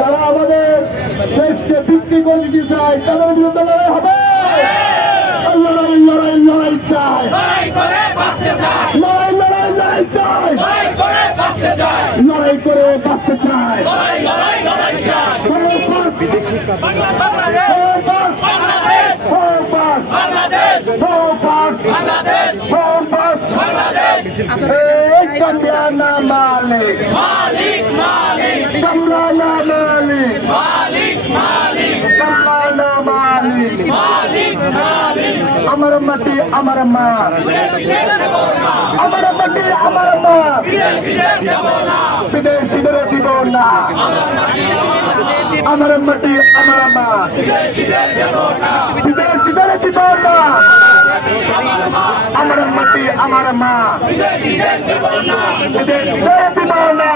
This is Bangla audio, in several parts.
যারা আমাদের দেশকে বিক্রি করে দিতে চায় তাদের বিরুদ্ধে লড়াই হবে। লড়াই লড়াই লড়াই চাই, লড়াই লড়াই লড়াই চাই, লড়াই করে বাঁচতে চাই। কামরানা মালিক, কামরানা মালিক, কামরানা মালিক, আমার মাটি আমার মা, আমার মাটি আমার মা, বিদেশিদের দিব না, আমার মাটি আমার মা, বিদেশিদের দিব না, আমার মাটি আমার মা, বিদেশিদের দিব না।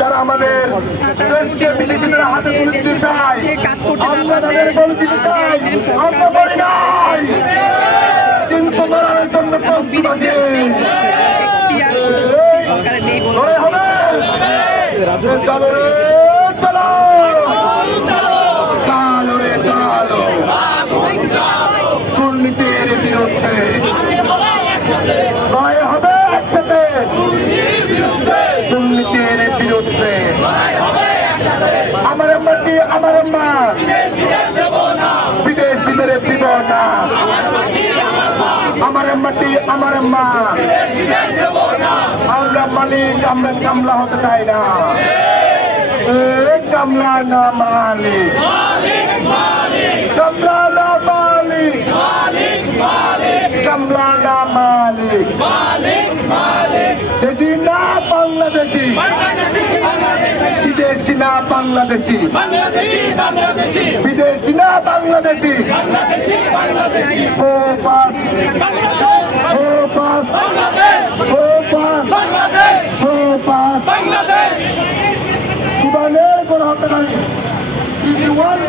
যারা আমাদের দেশকে বিদেশিদের হাতে তুলে দিতে চায়, আমরা তাদের বলে দিতে চাই আমরা বলি নাই, কিন্তু লড়াইয়ের জন্য প্রস্তুত আছি। লড়াই হবে, চলো রে চলো, চলো রে চলো, দুর্নীতির বিরুদ্ধে লড়াই হবে একসাথে, দুর্নীতির বিরুদ্ধে। আমার মাটি আমার মা, বিদেশিদের দিব না, আমার মাটি আমার মা, আমরা মালিক, আমরা কামলা হতে চাই না। কামলা না মালিক, কামলা না মালিক, কামলা না মালিক, দেশি না বাংলাদেশি, বিদেশি না বাংলাদেশি, বিদেশি না বাংলাদেশি, ও পাস ও পাস ও পাস ও পাস। সুদানের গণহত্যাকারী TB1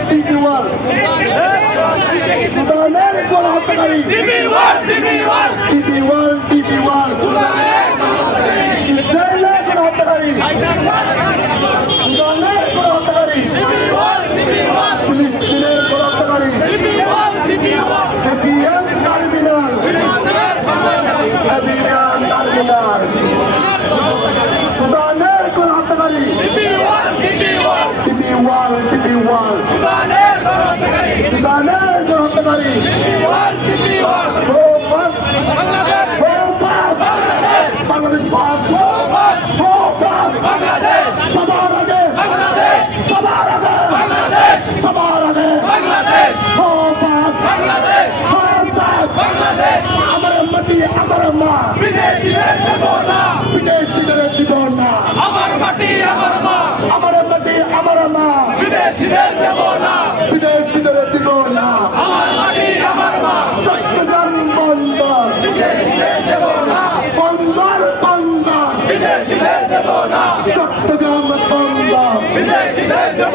সুদানের গণহত্যাকারী TB1 ইসরায়েলের গণহত্যাকারী, সুদানের গণহত্যাকারী, ফিলিস্তিনের গণহত্যাকারী, এবিএন টার্মিনাল, এবিএন টার্মিনাল, সুদানের গণহত্যাকারী TB1 সুদানের গণহত্যাকারী, বাংলাদেশ সবার আগে, সবার আগে, সবার আগে, আমার মাটি আমার মা, বিদেশিদের দিব না, বিদেশিদের দিব না, আমার মাটি আমার মা, আমার মাটি আমার মা, বিদেশিদের দিব না, বিদেশিদের দিব না, আমার মাটি আমার মা। চট্টগ্রাম বন্দর, বিদেশিদের দিব না, বন্দর বন্দর, বিদেশিদের দিব না, চট্টগ্রাম বন্দর, বিদেশিদের দিব